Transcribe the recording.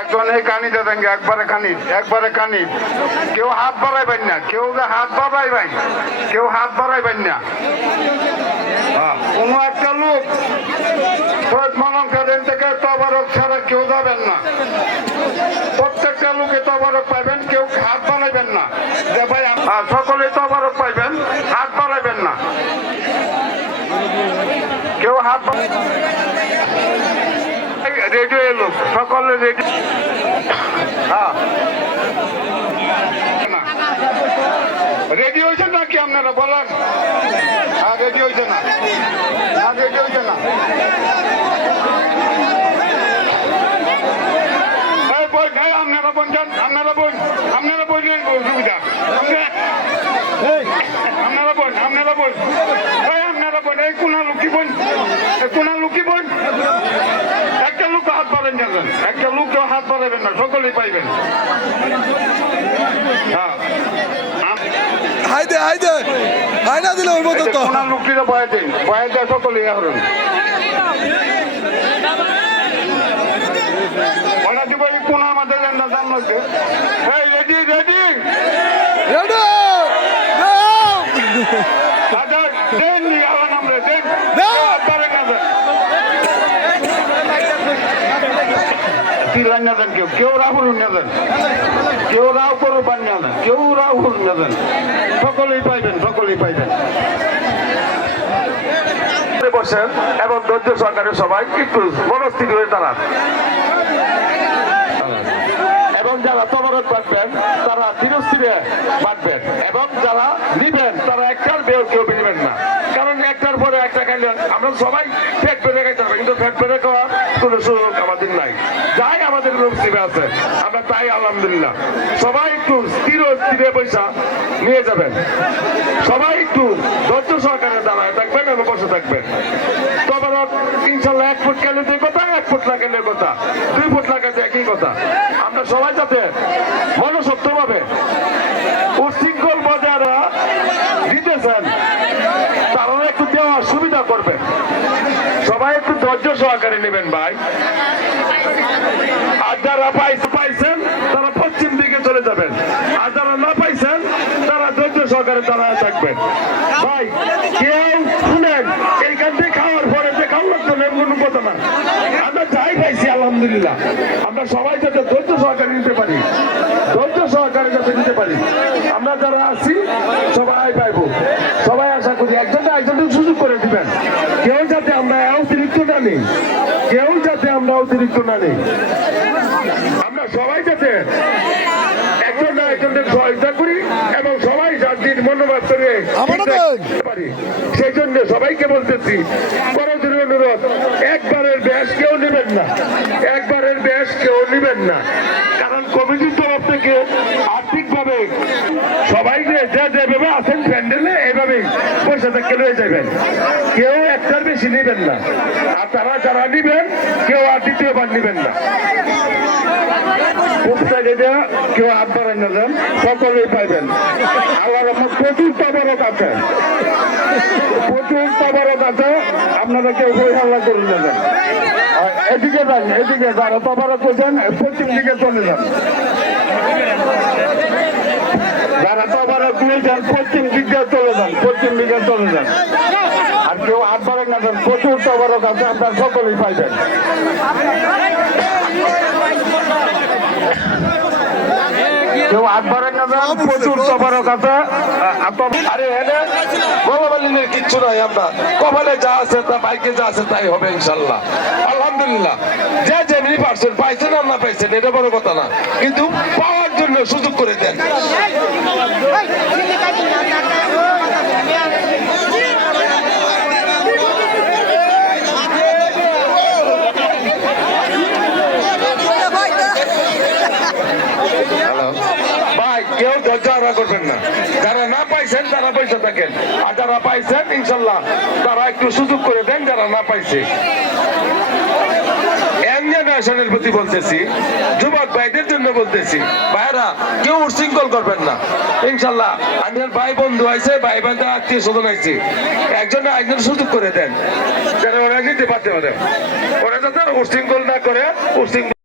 একজনে কানিতে দেন একবারে কানি কেউ হাত বাড়াইবেন না কেউ হাত বাড়াইবেন না কোনো একটা লোক শহীদ মালঙ্কাদের থেকে তবারক ছাড়া কেউ যাবেন না প্রত্যেকটা লোকে তবারক পাইবেন কেউ হাত বাড়াইবেন না যে ভাই সকলে তবারক পাইবেন হাত বাড়াইবেন না কেউ হাত রেডিও এলো সকলে রেডি রেডি হয়েছে নাকি আপনারা বলেন হ্যাঁ রেডি হয়েছে না রেডি হয়েছে না আপনারা বললেন সুবিধা আপনারা বোন এই কোনা লুকি বোন একটা লোক হাত বাড়েন যাবেন একটা লোক হাত বাড়াবেন না সকলেই পাইবেন হ্যাঁ হাইনা দিলে ওর মতো তো কোনা লুকিটা বয়া দেয় সকলেই হরণ ওরা দিব কোনা আমাদের জানলাছে এই রেডি কেউ রাহুল নেবেন কেউ রাও করবেন না কেউ রাহুল নেবেন সকলেই পাইবেন বসেন এবং ধৈর্য সহকারে সবাই একটু মনস্থির হয়ে দাঁড়ান এবং যারা তবরক বাঁধবেন তারা ধীরস্থিরে বাঁধবেন এবং যারা নিবেন তারা একটার বেও কেউ নেবেন না কারণ একটার পরে একটা খাইলে আমরা সবাই পেট বেড়ে খাইতে হবে কিন্তু পেট বেড়ে খাওয়ার কোনো সুযোগ আমাদের নাই যাই আমাদের নসিবে আছে আমরা তাই আলহামদুলিল্লাহ সবাই একটু স্থিরে পয়সা নিয়ে যাবেন সবাই একটু ধৈর্য সহকারে দাঁড়ায় থাকবেন এবং বসে থাকবেন তবরক ইনশাল্লাহ 1 ফুট গেলে যে কথা 1 ফুট লাগালে কথা 2 ফুট লাগাতে একই কথা আমরা সবাই যাতে মনসত্ব ভাবে উশৃঙ্খল বজায়রা দিতেছেন তারা একটু দেওয়ার সুবিধা করবেন সবাই একটু ধৈর্য সহকারে নেবেন ভাই আর যারা পাইছেন তারা পশ্চিম দিকে চলে যাবেন আর যারা না পাইছেন তারা ধৈর্য সহকারে দাঁড়ায় থাকবেন ভাই কেউ শুনেন এইখান থেকে খাওয়ার পরে যে খাওয়ার জন্য কোনো কথা না আমরা যাই পাইছি আলহামদুলিল্লাহ আমরা সবাই যাতে ধৈর্য সহকারে নিতে পারি আমরা যারা আছি সবাই পাইবো সবাই আশা করি একজনকে সুযোগ করে দিবেন কেউ যাতে আমরা অতিরিক্ত না নেই আমরা সবাই যাতে একজনকে সহায়তা করি এবং সবাই জাতির মনোভাব করে পারি সেই জন্য সবাইকে বলতেছি বড়দের অনুরোধ একবারের ব্যাস কেউ নেবেন না কারণ কমিটির তরফ থেকে আর্থিকভাবে সবাইকে যেভাবে আছেন প্যান্ডেলে এইভাবে পয়সা থেকে লয়ে যাবেন কেউ একটার বেশি নেবেন না আর তারা যারা নিবেন কেউ আর দ্বিতীয়বার নিবেন না কেউ হাত বাড়ান না যান সকলেই পাইবেন আল্লাহর রহমত প্রচুর তবরক আছে আপনারা কেউ বই হাল্লা করুন না যান এদিকে যারা তবরক করছেন পশ্চিম দিকে চলে যান যারা তবরক দিয়েছেন পশ্চিম দিকে চলে যান আর কেউ হাত বাড়ান না যান প্রচুর তবরক আছে আপনারা সকলেই পাইবেন কেউ হাত বাড়েন না যান প্রচুর তবরক আছে আরে বলাবালিনের কিচ্ছু নাই আমরা কপালে যা আছে তা বাইকে যা আছে তাই হবে ইনশাল্লাহ আলহামদুলিল্লাহ যে যেমনি পাইছেন আর না পাইছেন এটা বড় কথা না কিন্তু পাওয়ার জন্য সুযোগ করে দেন কেউ ধৈর্য হারা করবেন না যারা না পাইছেন তারা পয়সা থাকেন আর যারা পাইছেন ইনশাল্লাহ তারা একটু সুযোগ করে দেন যারা না পাইছে জেনারেশনের প্রতি বলতেছি যুবক ভাইদের জন্য বলতেছি ভাইরা কেউ উশৃঙ্খল করবেন না ইনশাল্লাহ আমাদের ভাই বন্ধু আছে ভাই বান্ধব আত্মীয় স্বজন আছে একজন সুযোগ করে দেন যারা ওরা নিতে পারতে পারে ওরা যাতে উশৃঙ্খল না করে উশৃঙ্খল